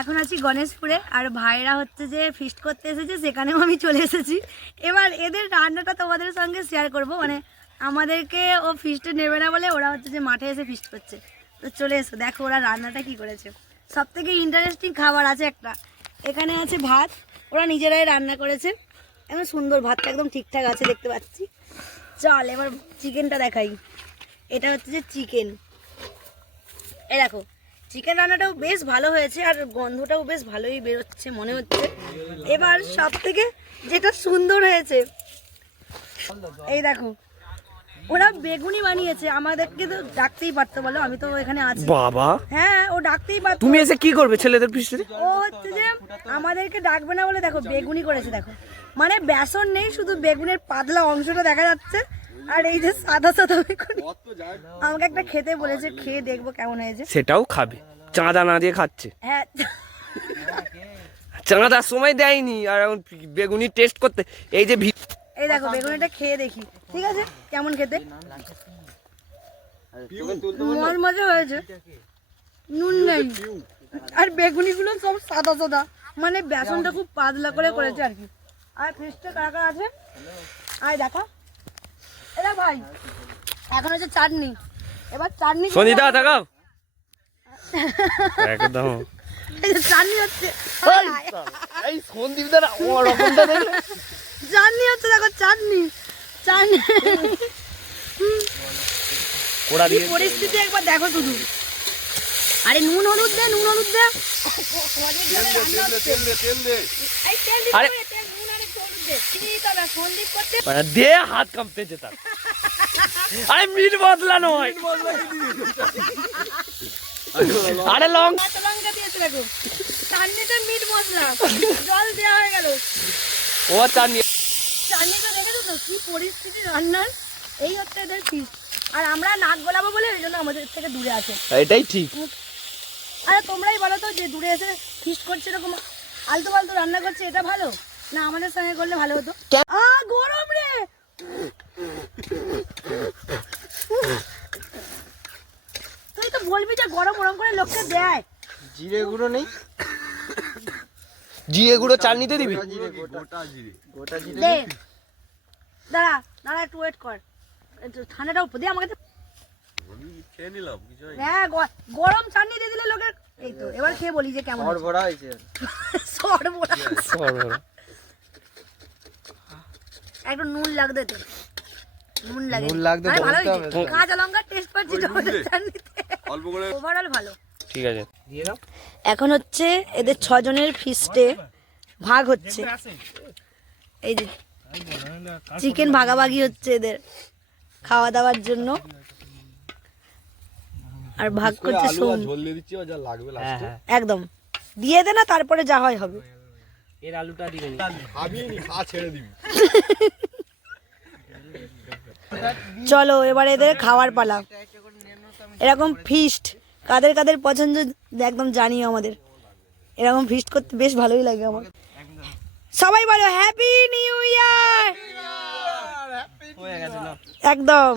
এখন আছি গণেশপুরে আর ভাইরা হচ্ছে যে ফিস্ট করতে এসেছে, সেখানেও আমি চলে এসেছি। এবার এদের রান্নাটা তোমাদের সঙ্গে শেয়ার করব, মানে আমাদেরকে ও ফিস্টে নেবে না বলে ওরা হচ্ছে যে মাঠে এসে ফিস্ট করছে। তো চলে এসো, দেখো ওরা রান্নাটা কি করেছে। সব থেকে ইন্টারেস্টিং খাবার আছে একটা, এখানে আছে ভাত, ওরা নিজেরাই রান্না করেছে, একদম সুন্দর ভাতটা একদম ঠিকঠাক আছে দেখতে পাচ্ছি। চল এবার চিকেনটা দেখাই। এটা হচ্ছে যে চিকেন, এই দেখো চিকেন রান্নাটাও বেশ ভালো হয়েছে আর গন্ধটাও বেশ ভালোই বেরোচ্ছে মনে হচ্ছে। এবার সব থেকে যেটা সুন্দর হয়েছে এই দেখো, ওরা বেগুনি বানিয়েছে, আমাদেরকে তো ডাকতেই পারতো, বলো আমি তো এখানে আছি। বাবা হ্যাঁ ও ডাকতেই পারতো। তুমি এসে কি করবে ছেলেদের পিছনে? ও হচ্ছে যে আমাদেরকে ডাকবে না বলে দেখো বেগুনি করেছে, দেখো মানে বেসন নেই, শুধু বেগুনের পাতলা অংশটা দেখা যাচ্ছে আর এই যে সাদা সাদা বেগুনি। আমাকে একটা খেতে বলেছে, খেয়ে দেখবো কেমন হয়েছে। সেটাও খাবে, চাঁদা না দিয়ে খাচ্ছে। হ্যাঁ চাঁদার সময় দেয়নি আর এখন বেগুনি টেস্ট করতে। এই যে এই দেখো বেগুনিটা খেয়ে দেখি, ঠিক আছে কেমন খেতে। মজা হয়েছে, নুন নেই আর বেগুনিগুলো সব সাদা সাদা, মানে বেসনটা খুব পাতলা করে করেছে আর কি। আর ফিশটা কারা কারা আছে আয় দেখা। এরা ভাই এখন হচ্ছে চাটনি, এবার চাটনি সঞ্জিতা দেখাও একদম। এই যে চাটনি হচ্ছে, এই সন্দীপ দাদা ওরকমটা দেখে চাটনি হচ্ছে, দেখো চাটনি চাটনি ওরা দিয়ে পরিস্থিতি একবার দেখো শুধু। আরে নুন হলুদ দে, নুন হলুদ দে, আরে দে হাত কাঁপতেছে তার। আরে মিট মশলা নয়, আরে লঙ্কা দিয়েছে দেখো, চাটনিতে মিট মশলা জল দেওয়া হয়ে গেল। ও চাটনি চাটনিটা দেখেছো তো কি পরিস্থিতি রান্নার। এই হচ্ছে এদের ফিস্ট, আর আমরা নাক গলাবো বলে ওই জন্য আমাদের থেকে দূরে আছে। এটাই ঠিক। আরে তোমরাই বলো তো, যে দূরে এসে ফিস্ট করছে এরকম আলতু ফালতু রান্না করছে, এটা ভালো না আমাদের সঙ্গে করলে ভালো হতো? গরম রে, তুই তো বলবি যে গরম গরম করে লোককে দেয়। জিরে গুঁড়ো নেই? জিরে গুঁড়ো চাটনিতে দিবি? দে দাঁড়া দাঁড়া একটু ওয়েট কর, ঠান্ডাটা উপর দিয়ে আমাকে খেয়ে নিলাম। হ্যাঁ গরম চাটনি দিয়ে দিলে লোকের। এই তো এবার খেয়ে বলি যে কেমন সরবরা হয়েছে। সরবরা একটু নুন লাগবে তো, নুন লাগবে ভালো হয়েছে। কাঁচা লঙ্কা টেস্ট করছি টমেটো চাটনিতে, অল্প করে ওভারঅল ভালো। ঠিক আছে দিয়ে দাও। এখন হচ্ছে এদের 6 জনের ফিস্টে ভাগ হচ্ছে, এই যে চিকেন ভাগাভাগি হচ্ছে এদের খাওয়া দাওয়ার জন্য। আর ভাগ করছে সোম, একদম দিয়ে দে না, তারপরে যা হয় হবে। এর আলুটা দিবেন, ছেড়ে দিবি। চলো এবার এদের খাওয়ার পালা। এরকম ফিস্ট কাদের কাদের পছন্দ একদম জানিও আমাদের, এরকম ফিস্ট করতে বেশ ভালোই লাগে আমার। সবাই বলো হ্যাপি নিউ ইয়ার। একদম।